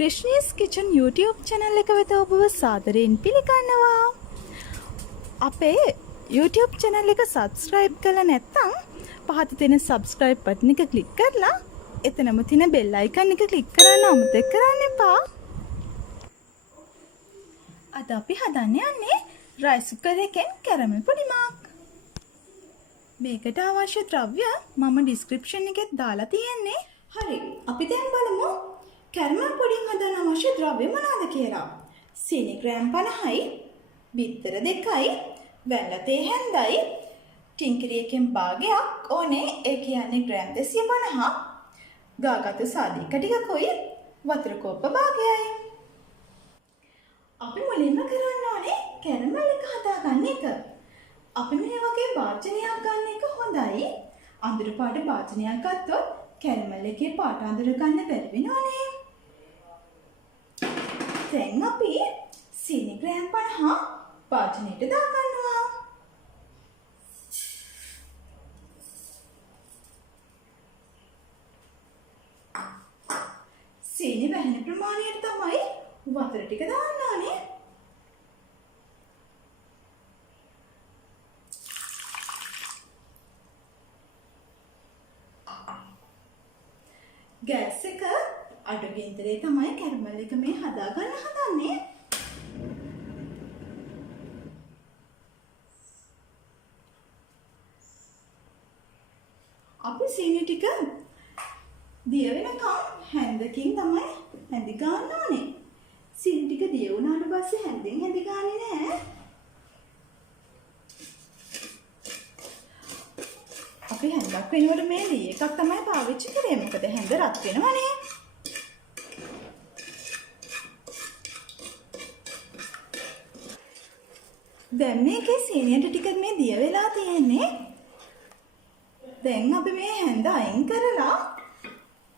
ක්‍රිෂ්ණීස් kitchen YouTube channel එක වෙත ඔබව සාදරයෙන් පිළිගන්නවා. අපේ YouTube channel එක subscribe කරලා නැත්නම් පහත තියෙන subscribe button එක click කරලා එතනම තියෙන bell icon එක click කරන්න අමතක කරන්න එපා. අද අපි හදන්න යන්නේ rice cooker එකෙන් කැරමල් පොඩිමක්. මේකට අවශ්‍ය ද්‍රව්‍ය මම description එකේ දාලා තියෙන්නේ. හරි, අපි දැන් බලමු කැරමල් පොඩින් හදන්න අවශ්‍ය ද්‍රව්‍ය මොනවාද කියලා. සීනි ග්‍රෑම් 50යි, බිත්තර 2යි, වැල්ල තේ හැන්දයි, ටින්කිරි එකෙන් භාගයක් ඕනේ, ඒ කියන්නේ ග්‍රෑම් 250, ගාගතු සාදීක ටිකකුයි, වතුර කෝප්ප භාගයයි. අපි මුලින්ම කරන්න ඕනේ කැරමල් එක හදාගන්න එක. අපි මේ වගේ භාජනයක් ගන්න එක හොඳයි. අඳුරු පාට භාජනයක් ගත්තොත් කැරමල් එකේ පාට අඳුර ගන්න බැරි වෙනවනේ. දැන් අපි සීනි ග්‍රෑම් 50 භාජනයට දාගන්නවා. සීනි වැහෙන ප්‍රමාණයට තමයි වතුර ටික දාන්න ඕනේ. ගෑස් එක අඩු ගින්දරේ තමයි කැරමල් එක මේ හදාගන්න හදන්නේ. අපි සීනි ටික දිය වෙනකම් හැන්දකින් තමයි හැඳි ගන්න ඕනේ. සීනි ටික දිය වුණාට පස්සේ හැන්දෙන් හැඳි ගන්නේ නැහැ. අපි හැන්දක් වෙනකොට මේ දී එකක් තමයි පාවිච්චි කරේ. මොකද හැන්ද රත් වෙනවනේ. දැන් මේකේ සීනියට ටික මේ දිය වෙලා තියෙන්නේ. දැන් අපි මේ හැන්ද අයින් කරලා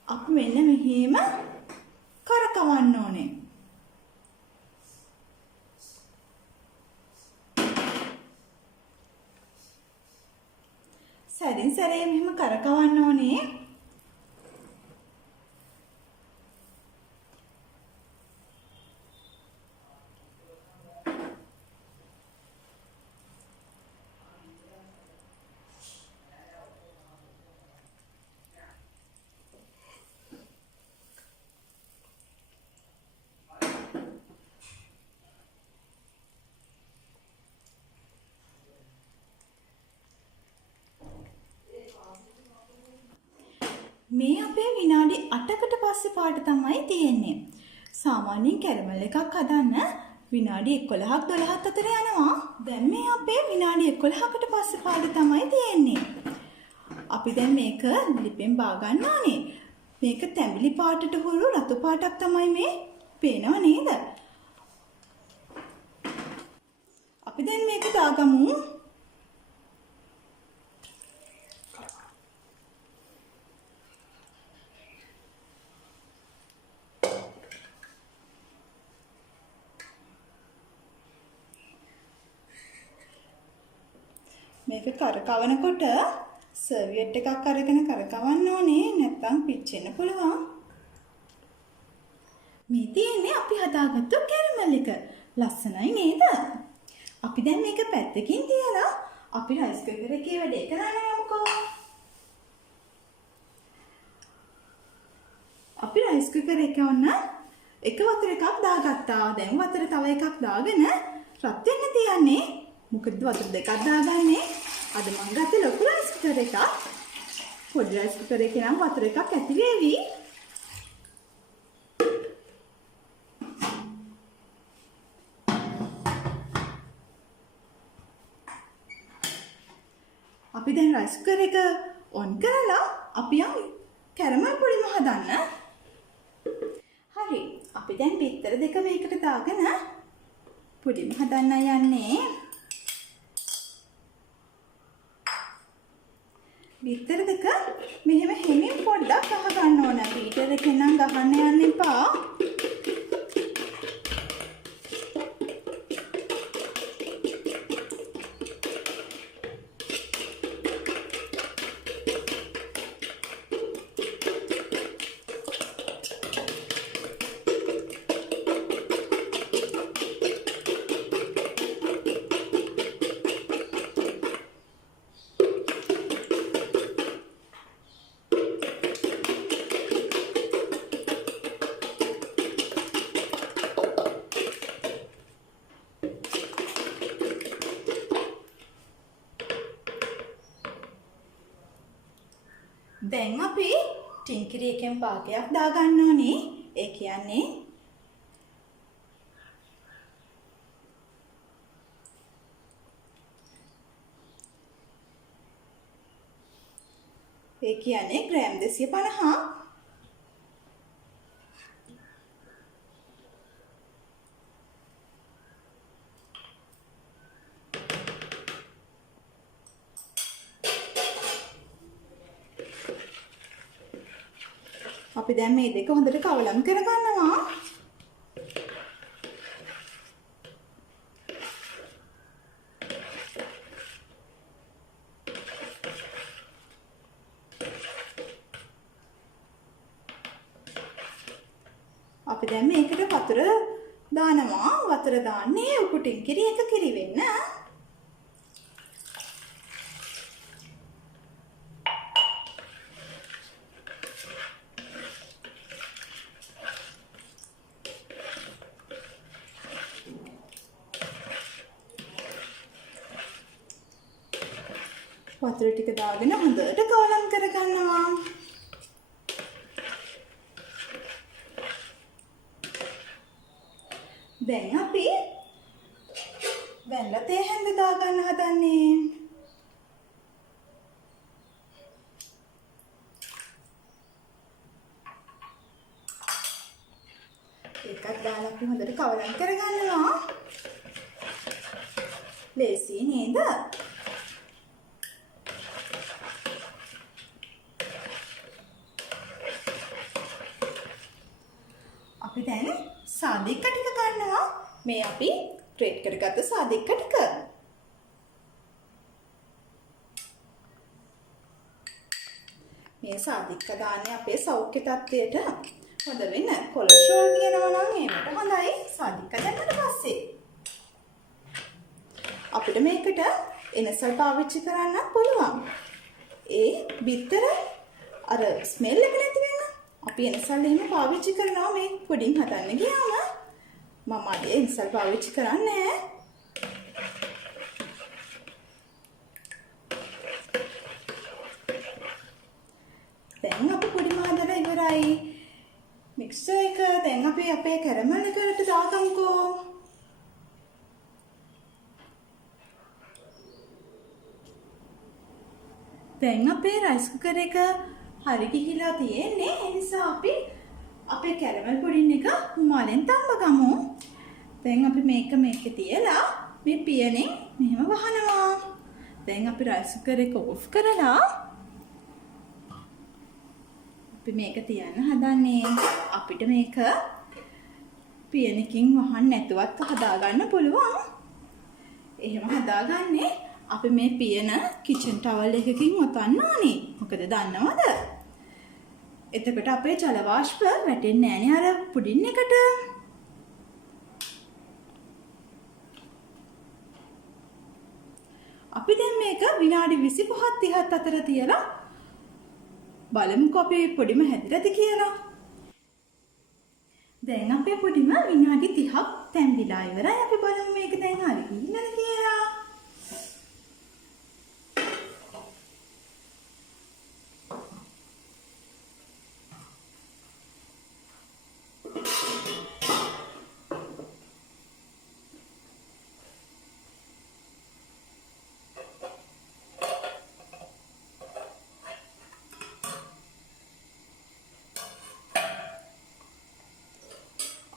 අපි මෙන්න මෙහෙම කරකවන්න ඕනේ. සැරින් සැරේ මෙහෙම කරකවන්න ඕනේ. මේ අපේ විනාඩි 8කට පස්සේ පාට තමයි තියෙන්නේ. සාමාන්‍යයෙන් කැරමල් එකක් හදන්න විනාඩි 11ක් 12ක් අතර යනවා. දැන් මේ අපේ විනාඩි 11කට පස්සේ පාට තමයි තියෙන්නේ. අපි දැන් මේක ලිපෙන් බා ගන්න ඕනේ. මේක තැඹිලි පාටට හුරු රතු පාටක් තමයි මේ පේනව නේද? අපි දැන් මේක දාගමු. මේක කරකවනකොට සර්වියට් එකක් අරගෙන කරකවන්න ඕනේ, නැත්නම් පිච්චෙන්න පුළුවන්. මේ තියෙන්නේ අපි හදාගත්තු කැරමල් එක. ලස්සනයි නේද? අපි දැන් මේක පැත්තකින් තියලා අපි රයිස් කුකර් එකේ වැඩේ කරන්න යමුකෝ. අපි රයිස් කුකර් එක ඔන්න එක වතුර එකක් දාගත්තා. දැන් වතුර තව එකක් දාගෙන රත් වෙන්න තියන්නේ. මොකද වතුර දෙකක් දාගන්නේ. අද මම ගත්තේ ලොකු රයිස් කුකර් එකක්. පොඩි රයිස් කුකර් එකේ නම් වතුර එකක් ඇති වේවි. අපි දැන් රයිස් කුකර් එක ඔන් කරලා අපි යමු කැරමල් පොඩිම හදන්න. හරි, අපි දැන් බිත්තර දෙක මේකට දාගෙන පොඩිම හදන්න යන්නේ. බිත්තර දෙක මෙහෙම හැමින් පොඩ්ඩක් ගහ ගන්න ඕන. බීටර් එකෙන් නම් ගහන්න යන්න එපා. දැන් අපි ටින්කිරි එකෙන් භාගයක් දාගන්න ඕනේ. ඒ කියන්නේ ග්‍රෑම් 250. අපි දැන් මේ දෙක හොඳට කවලම් කරගන්නවා. අපි දැන් මේකට වතුර දානවා. වතුර දාන්නේ උපු ටින්කිරි එක කිරි වෙන්න. වතුර ටික දාගෙන හොඳට කවලම් කරගන්නවා. දැන් අපි වැල්ල තේ හැඳ දාගන්න හදන්නේ. එකක් දාලා අපි හොඳට කවලම් කරගන්නවා. ලේසි නේද? අපි දැන් සාදික්ක ටික ගන්නවා. මේ අපි ට්‍රේඩ් කරගත්ත සාදික්ක ටික. මේ සාදික්ක දාන්නේ අපේ සෞඛ්‍ය තත්ත්වයට හොඳ වෙන. කොලෙස්ටරෝල් තියෙනවා නම් ඒකට හොඳයි සාදික්ක දැම්මට පස්සේ. අපිට මේකට එනසල් පාවිච්චි කරන්න පුළුවන්. ඒ බිත්තර අර ස්මෙල් එක නැති වෙන්න අපි එනසල් එහෙම පාවිච්චි කරනවා මේ පුඩින් හදන්න ගියාම. මම අද එනසල් පාවිච්චි කරන්නේ නැහැ. දැන් අපි පුඩි මාදලා ඉවරයි. මික්ස්චර් එක දැන් අපි අපේ කැරමල් එකට දාගමුකෝ. දැන් අපේ රයිස් කුකර් එක හරි ගිහිලා තියෙන්නේ. ඒ නිසා අපි අපේ කැරමල් පුඩින් එක රුමාලෙන් තම්බ ගමු. දැන් අපි මේකේ තියලා මේ පියනෙන් මෙහෙම වහනවා. දැන් අපි රයිස් කුකර් එක ඕෆ් කරලා අපි මේක තියන්න හදන්නේ. අපිට මේක පියනකින් වහන්න නැතුවත් හදාගන්න පුළුවන්. එහෙම හදාගන්නේ අපි මේ පියන කිචන් ටවල් එකකින් ඔතන්න ඕනේ. මොකද දන්නවද? එතකොට අපේ ජල වාෂ්ප වැටෙන්නේ නැහැ අර පුඩින් එකට. අපි දැන් මේක විනාඩි 25ක් 30ක් අතර තියලා බලමුකෝ අපේ පොඩිම හැදිලාද කියලා. දැන් අපේ පොඩිම විනාඩි 30ක් තැම්බිලා ඉවරයි. අපි බලමු මේක දැන් හරි ගිහිල්ලාද කියලා.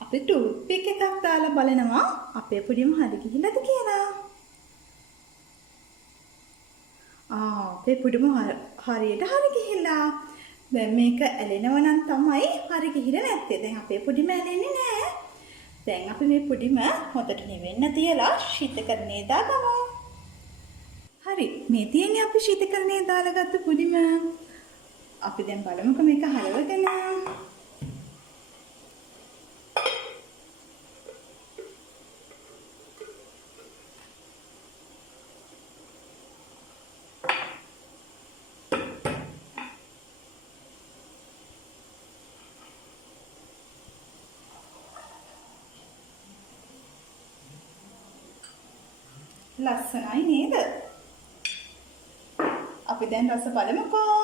අපි ටූත්පික් එකක් දාලා බලනවා අපේ පුඩිම හරි ගිහිල්ලාද කියලා. අපේ පුඩිම හරියට හරි ගිහිල්ලා. දැන් මේක ඇලෙනව නම් තමයි හරි ගිහිල්ලා නැත්තේ. දැන් අපේ පුඩිම ඇලෙන්නේ නැහැ. දැන් අපි මේ පුඩිම හොඳට නිවෙන්න තියලා ශීතකරණයේ දාගමු. හරි. මේ තියෙන්නේ අපි ශීතකරණයේ දාලා ගත්ත පුඩිම. අපි දැන් බලමුකෝ මේක හරවගෙන. ලස්සනයි නේද? අපි දැන් රස බලමුකෝ.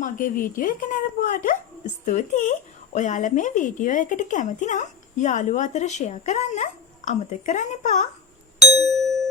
මගේ වීඩියෝ එක නැරඹුවාට ස්තුතියි. ඔයාලා මේ වීඩියෝ එකට කැමති නම් යාළුවෝ අතර ෂෙයා කරන්න අමතක කරන්න එපා.